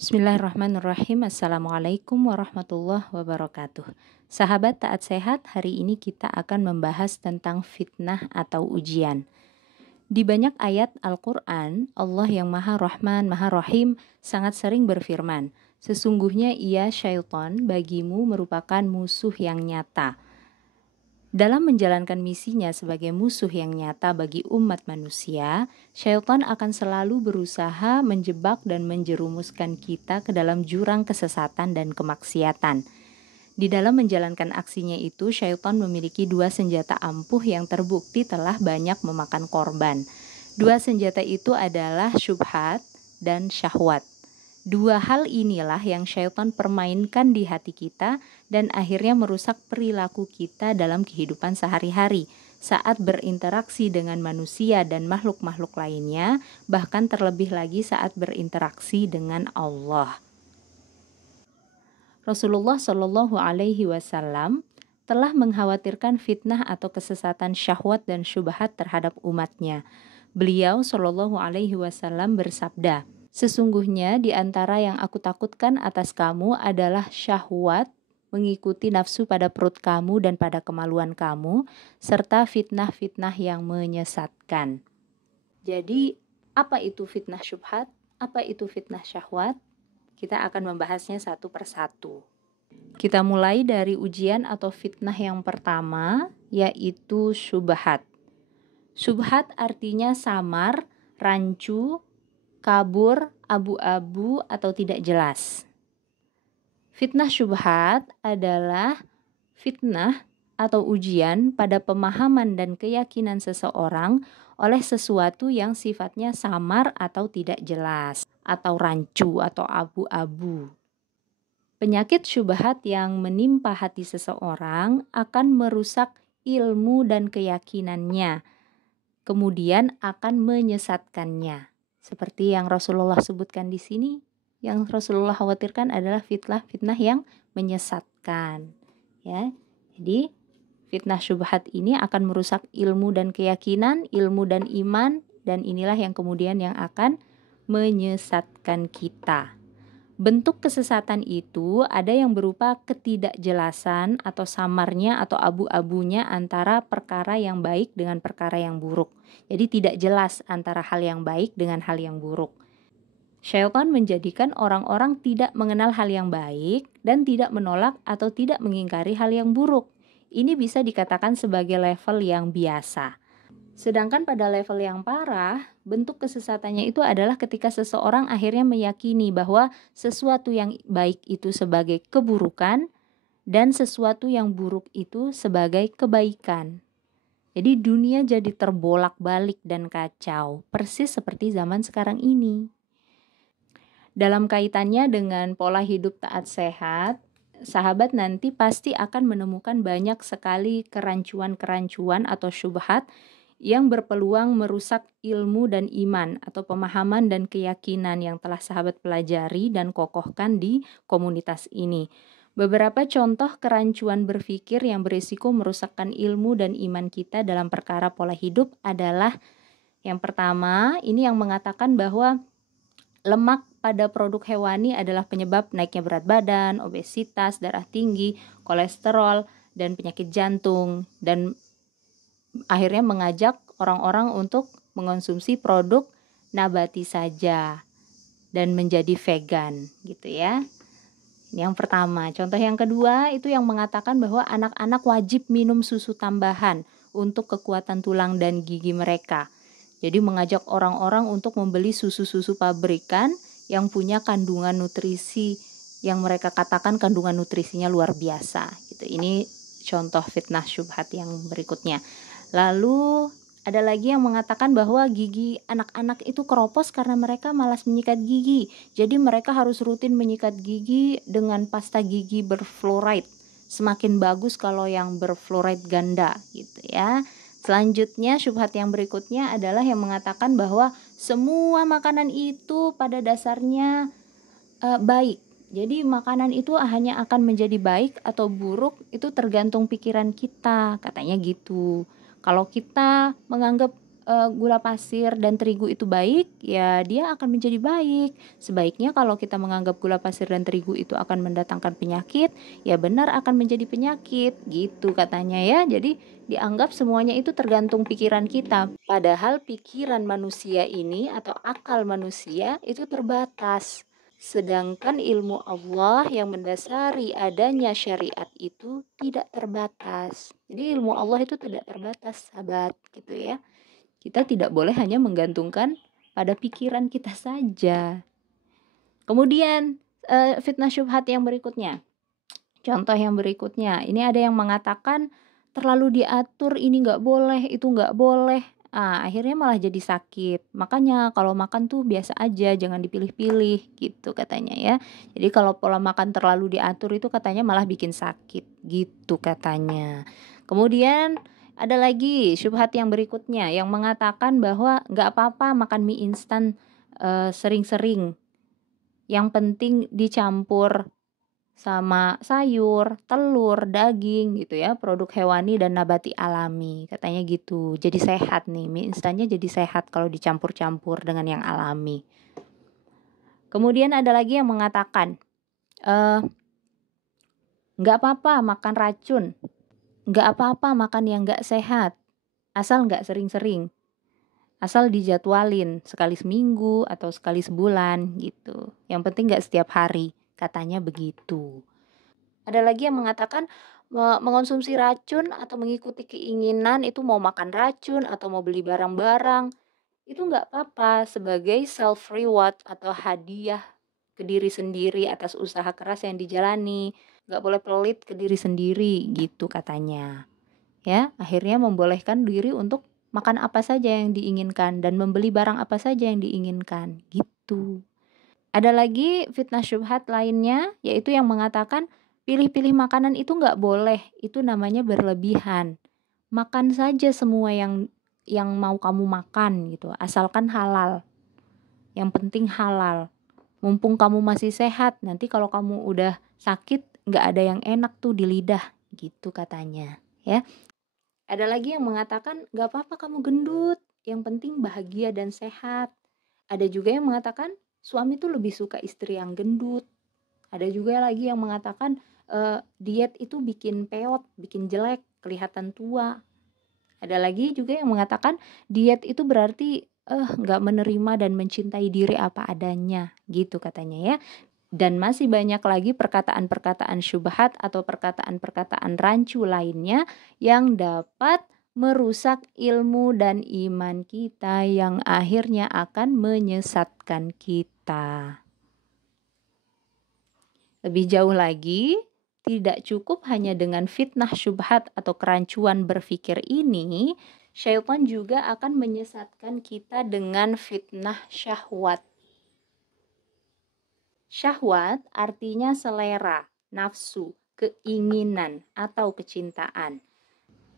Bismillahirrahmanirrahim. Assalamualaikum warahmatullahi wabarakatuh. Sahabat taat sehat, hari ini kita akan membahas tentang fitnah atau ujian. Di banyak ayat Al-Quran, Allah yang Maha Rahman, Maha Rahim sangat sering berfirman, sesungguhnya ia syaitan bagimu merupakan musuh yang nyata. Dalam menjalankan misinya sebagai musuh yang nyata bagi umat manusia, syaitan akan selalu berusaha menjebak dan menjerumuskan kita ke dalam jurang kesesatan dan kemaksiatan. Di dalam menjalankan aksinya itu, syaitan memiliki dua senjata ampuh yang terbukti telah banyak memakan korban. Dua senjata itu adalah syubhat dan syahwat. Dua hal inilah yang syaitan permainkan di hati kita dan akhirnya merusak perilaku kita dalam kehidupan sehari-hari saat berinteraksi dengan manusia dan makhluk-makhluk lainnya, bahkan terlebih lagi saat berinteraksi dengan Allah. Rasulullah Shallallahu Alaihi Wasallam telah mengkhawatirkan fitnah atau kesesatan syahwat dan syubhat terhadap umatnya. Beliau Shallallahu Alaihi Wasallam bersabda, sesungguhnya di antara yang aku takutkan atas kamu adalah syahwat, mengikuti nafsu pada perut kamu dan pada kemaluan kamu, serta fitnah-fitnah yang menyesatkan. Jadi, apa itu fitnah syubhat? Apa itu fitnah syahwat? Kita akan membahasnya satu persatu. Kita mulai dari ujian atau fitnah yang pertama, yaitu syubhat. Syubhat artinya samar, rancu, kabur, abu-abu, atau tidak jelas. Fitnah syubhat adalah fitnah atau ujian pada pemahaman dan keyakinan seseorang oleh sesuatu yang sifatnya samar atau tidak jelas, atau rancu atau abu-abu. Penyakit syubhat yang menimpa hati seseorang akan merusak ilmu dan keyakinannya, kemudian akan menyesatkannya. Seperti yang Rasulullah sebutkan di sini, yang Rasulullah khawatirkan adalah fitnah yang menyesatkan. Ya, jadi fitnah syubhat ini akan merusak ilmu dan keyakinan, ilmu dan iman, dan inilah yang kemudian yang akan menyesatkan kita. Bentuk kesesatan itu ada yang berupa ketidakjelasan atau samarnya atau abu-abunya antara perkara yang baik dengan perkara yang buruk. Jadi tidak jelas antara hal yang baik dengan hal yang buruk. Syaitan menjadikan orang-orang tidak mengenal hal yang baik dan tidak menolak atau tidak mengingkari hal yang buruk. Ini bisa dikatakan sebagai level yang biasa. Sedangkan pada level yang parah, bentuk kesesatannya itu adalah ketika seseorang akhirnya meyakini bahwa sesuatu yang baik itu sebagai keburukan dan sesuatu yang buruk itu sebagai kebaikan. Jadi dunia jadi terbolak-balik dan kacau, persis seperti zaman sekarang ini. Dalam kaitannya dengan pola hidup taat sehat, sahabat nanti pasti akan menemukan banyak sekali kerancuan-kerancuan atau syubhat yang berpeluang merusak ilmu dan iman atau pemahaman dan keyakinan yang telah sahabat pelajari dan kokohkan di komunitas ini. Beberapa contoh kerancuan berpikir yang berisiko merusakkan ilmu dan iman kita dalam perkara pola hidup adalah yang pertama, ini yang mengatakan bahwa lemak pada produk hewani adalah penyebab naiknya berat badan, obesitas, darah tinggi, kolesterol, dan penyakit jantung, dan akhirnya mengajak orang-orang untuk mengonsumsi produk nabati saja dan menjadi vegan gitu ya. Ini yang pertama. Contoh yang kedua itu yang mengatakan bahwa anak-anak wajib minum susu tambahan untuk kekuatan tulang dan gigi mereka. Jadi mengajak orang-orang untuk membeli susu-susu pabrikan yang punya kandungan nutrisi yang mereka katakan kandungan nutrisinya luar biasa gitu. Ini contoh fitnah syubhat yang berikutnya. Lalu ada lagi yang mengatakan bahwa gigi anak-anak itu keropos karena mereka malas menyikat gigi. Jadi mereka harus rutin menyikat gigi dengan pasta gigi berfluoride. Semakin bagus kalau yang berfluoride ganda gitu ya. Selanjutnya syubhat yang berikutnya adalah yang mengatakan bahwa semua makanan itu pada dasarnya baik. Jadi makanan itu hanya akan menjadi baik atau buruk itu tergantung pikiran kita, katanya gitu. Kalau kita menganggap gula pasir dan terigu itu baik, ya dia akan menjadi baik. Sebaiknya kalau kita menganggap gula pasir dan terigu itu akan mendatangkan penyakit, ya benar akan menjadi penyakit, gitu katanya ya. Jadi dianggap semuanya itu tergantung pikiran kita. Padahal pikiran manusia ini atau akal manusia itu terbatas. Sedangkan ilmu Allah yang mendasari adanya syariat itu tidak terbatas. Jadi ilmu Allah itu tidak terbatas, sahabat, gitu ya. Kita tidak boleh hanya menggantungkan pada pikiran kita saja. Kemudian fitnah syubhat yang berikutnya. Contoh yang berikutnya, ini ada yang mengatakan terlalu diatur, ini nggak boleh, itu nggak boleh. Akhirnya malah jadi sakit. Makanya kalau makan tuh biasa aja, jangan dipilih-pilih gitu katanya ya. Jadi kalau pola makan terlalu diatur itu katanya malah bikin sakit gitu katanya. Kemudian ada lagi syubhat yang berikutnya yang mengatakan bahwa nggak apa-apa makan mie instan sering-sering. Yang penting dicampur sama sayur, telur, daging gitu ya, produk hewani dan nabati alami. Katanya gitu. Jadi sehat nih, mie instannya jadi sehat kalau dicampur-campur dengan yang alami. Kemudian ada lagi yang mengatakan nggak apa-apa makan racun, nggak apa-apa makan yang nggak sehat, asal nggak sering-sering, asal dijadwalin sekali seminggu atau sekali sebulan gitu. Yang penting nggak setiap hari, katanya begitu. Ada lagi yang mengatakan mengonsumsi racun atau mengikuti keinginan itu mau makan racun atau mau beli barang-barang, itu nggak apa-apa sebagai self reward atau hadiah ke diri sendiri atas usaha keras yang dijalani. Nggak boleh pelit ke diri sendiri gitu katanya. Ya, akhirnya membolehkan diri untuk makan apa saja yang diinginkan dan membeli barang apa saja yang diinginkan gitu. Ada lagi fitnah syubhat lainnya, yaitu yang mengatakan pilih-pilih makanan itu nggak boleh, itu namanya berlebihan. Makan saja semua yang mau kamu makan gitu, asalkan halal. Yang penting halal. Mumpung kamu masih sehat, nanti kalau kamu udah sakit nggak ada yang enak tuh di lidah, gitu katanya. Ya, ada lagi yang mengatakan nggak apa-apa kamu gendut, yang penting bahagia dan sehat. Ada juga yang mengatakan suami tuh lebih suka istri yang gendut. Ada juga lagi yang mengatakan diet itu bikin peot, bikin jelek, kelihatan tua. Ada lagi juga yang mengatakan diet itu berarti nggak menerima dan mencintai diri apa adanya, gitu katanya ya. Dan masih banyak lagi perkataan-perkataan syubhat atau perkataan-perkataan rancu lainnya yang dapat merusak ilmu dan iman kita yang akhirnya akan menyesatkan kita. Lebih jauh lagi, tidak cukup hanya dengan fitnah syubhat atau kerancuan berpikir ini, syaitan juga akan menyesatkan kita dengan fitnah syahwat. Syahwat artinya selera, nafsu, keinginan, atau kecintaan.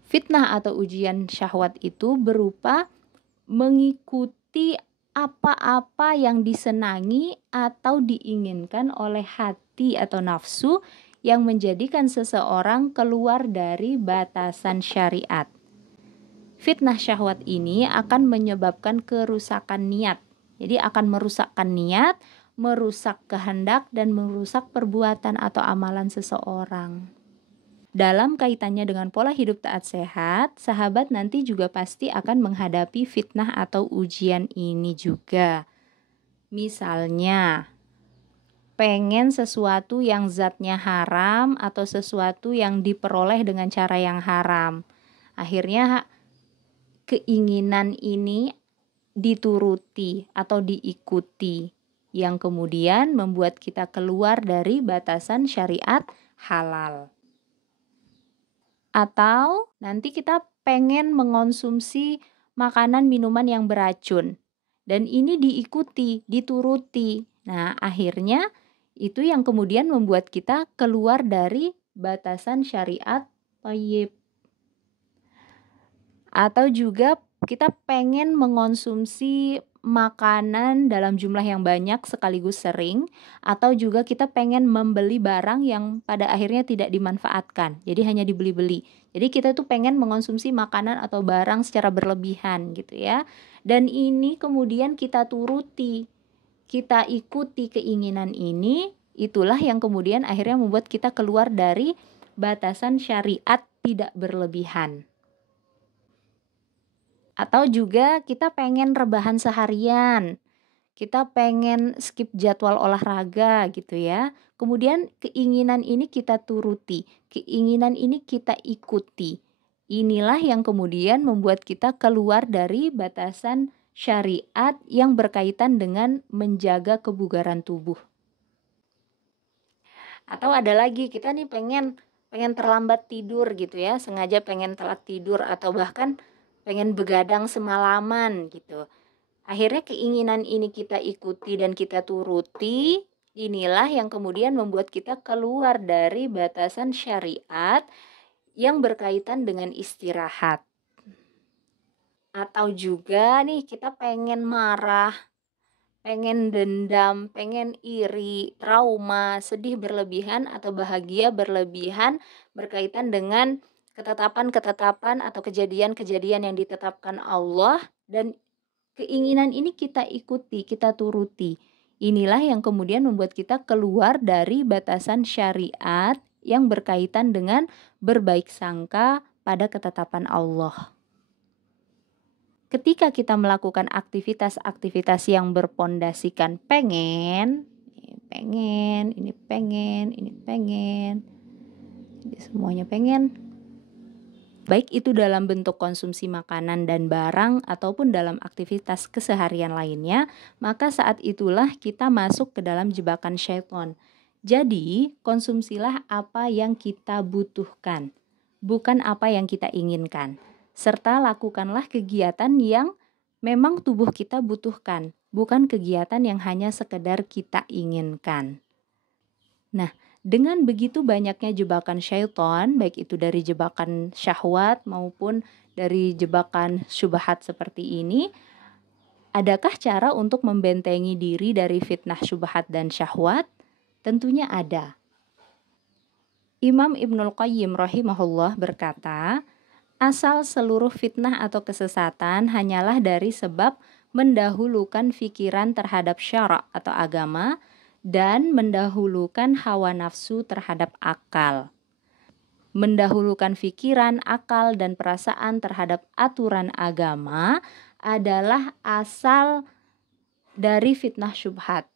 Fitnah atau ujian syahwat itu berupa mengikuti apa-apa yang disenangi atau diinginkan oleh hati atau nafsu yang menjadikan seseorang keluar dari batasan syariat. Fitnah syahwat ini akan menyebabkan kerusakan niat. Jadi akan merusakkan niat, merusak kehendak, dan merusak perbuatan atau amalan seseorang. Dalam kaitannya dengan pola hidup taat sehat, sahabat nanti juga pasti akan menghadapi fitnah atau ujian ini juga. Misalnya, pengen sesuatu yang zatnya haram atau sesuatu yang diperoleh dengan cara yang haram. Akhirnya keinginan ini dituruti atau diikuti, yang kemudian membuat kita keluar dari batasan syariat halal. Atau nanti kita pengen mengonsumsi makanan minuman yang beracun dan ini diikuti, dituruti. Nah, akhirnya itu yang kemudian membuat kita keluar dari batasan syariat thayyib. Atau juga kita pengen mengonsumsi makanan dalam jumlah yang banyak sekaligus sering, atau juga kita pengen membeli barang yang pada akhirnya tidak dimanfaatkan, jadi hanya dibeli-beli. Jadi kita tuh pengen mengonsumsi makanan atau barang secara berlebihan gitu ya. Dan ini kemudian kita turuti, kita ikuti keinginan ini, itulah yang kemudian akhirnya membuat kita keluar dari batasan syariat tidak berlebihan. Atau juga kita pengen rebahan seharian, kita pengen skip jadwal olahraga gitu ya. Kemudian keinginan ini kita turuti, keinginan ini kita ikuti. Inilah yang kemudian membuat kita keluar dari batasan syariat yang berkaitan dengan menjaga kebugaran tubuh. Atau ada lagi, kita nih pengen terlambat tidur gitu ya, sengaja pengen telat tidur atau bahkan pengen begadang semalaman gitu. Akhirnya keinginan ini kita ikuti dan kita turuti, inilah yang kemudian membuat kita keluar dari batasan syariat yang berkaitan dengan istirahat. Atau juga nih kita pengen marah, pengen dendam, pengen iri, trauma, sedih berlebihan atau bahagia berlebihan berkaitan dengan ketetapan-ketetapan atau kejadian-kejadian yang ditetapkan Allah, dan keinginan ini kita ikuti, kita turuti. Inilah yang kemudian membuat kita keluar dari batasan syariat yang berkaitan dengan berbaik sangka pada ketetapan Allah. Ketika kita melakukan aktivitas-aktivitas yang berpondasikan pengen, ini pengen, jadi semuanya pengen, baik itu dalam bentuk konsumsi makanan dan barang ataupun dalam aktivitas keseharian lainnya, maka saat itulah kita masuk ke dalam jebakan syaitan. Jadi, konsumsilah apa yang kita butuhkan, bukan apa yang kita inginkan. Serta lakukanlah kegiatan yang memang tubuh kita butuhkan, bukan kegiatan yang hanya sekedar kita inginkan. Nah, dengan begitu banyaknya jebakan syaitan, baik itu dari jebakan syahwat maupun dari jebakan syubhat seperti ini, adakah cara untuk membentengi diri dari fitnah syubhat dan syahwat? Tentunya ada. Imam Ibnul Qayyim rahimahullah berkata, asal seluruh fitnah atau kesesatan hanyalah dari sebab mendahulukan pikiran terhadap syara' atau agama dan mendahulukan hawa nafsu terhadap akal. Mendahulukan pikiran, akal, dan perasaan terhadap aturan agama adalah asal dari fitnah syubhat.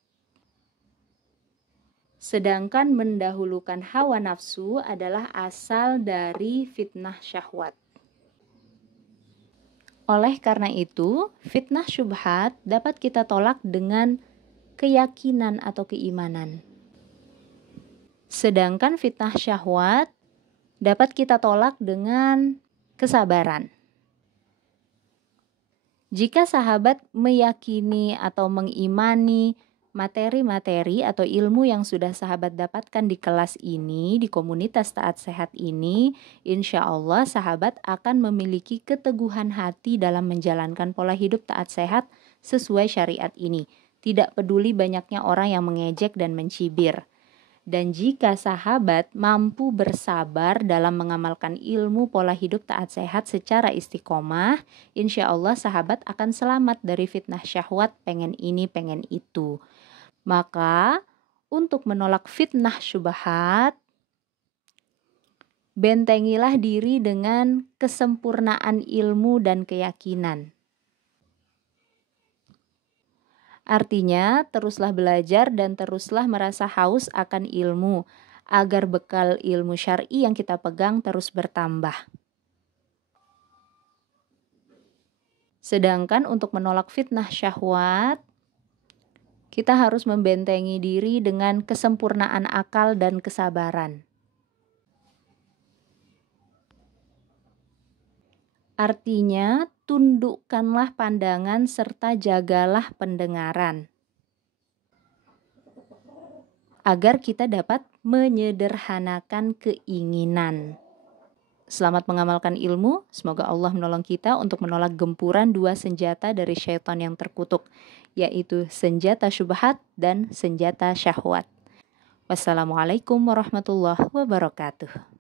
Sedangkan mendahulukan hawa nafsu adalah asal dari fitnah syahwat. Oleh karena itu, fitnah syubhat dapat kita tolak dengan keyakinan atau keimanan. Sedangkan fitnah syahwat dapat kita tolak dengan kesabaran. Jika sahabat meyakini atau mengimani materi-materi atau ilmu yang sudah sahabat dapatkan di kelas ini, di komunitas taat sehat ini, insya Allah sahabat akan memiliki keteguhan hati dalam menjalankan pola hidup taat sehat sesuai syariat ini. Tidak peduli banyaknya orang yang mengejek dan mencibir. Dan jika sahabat mampu bersabar dalam mengamalkan ilmu pola hidup taat sehat secara istiqomah, insya Allah sahabat akan selamat dari fitnah syahwat pengen ini pengen itu. Maka untuk menolak fitnah syubhat, bentengilah diri dengan kesempurnaan ilmu dan keyakinan. Artinya, teruslah belajar dan teruslah merasa haus akan ilmu, agar bekal ilmu syar'i yang kita pegang terus bertambah. Sedangkan untuk menolak fitnah syahwat, kita harus membentengi diri dengan kesempurnaan akal dan kesabaran. Artinya, tundukkanlah pandangan serta jagalah pendengaran, agar kita dapat menyederhanakan keinginan. Selamat mengamalkan ilmu. Semoga Allah menolong kita untuk menolak gempuran dua senjata dari syaitan yang terkutuk, yaitu senjata syubhat dan senjata syahwat. Wassalamualaikum warahmatullahi wabarakatuh.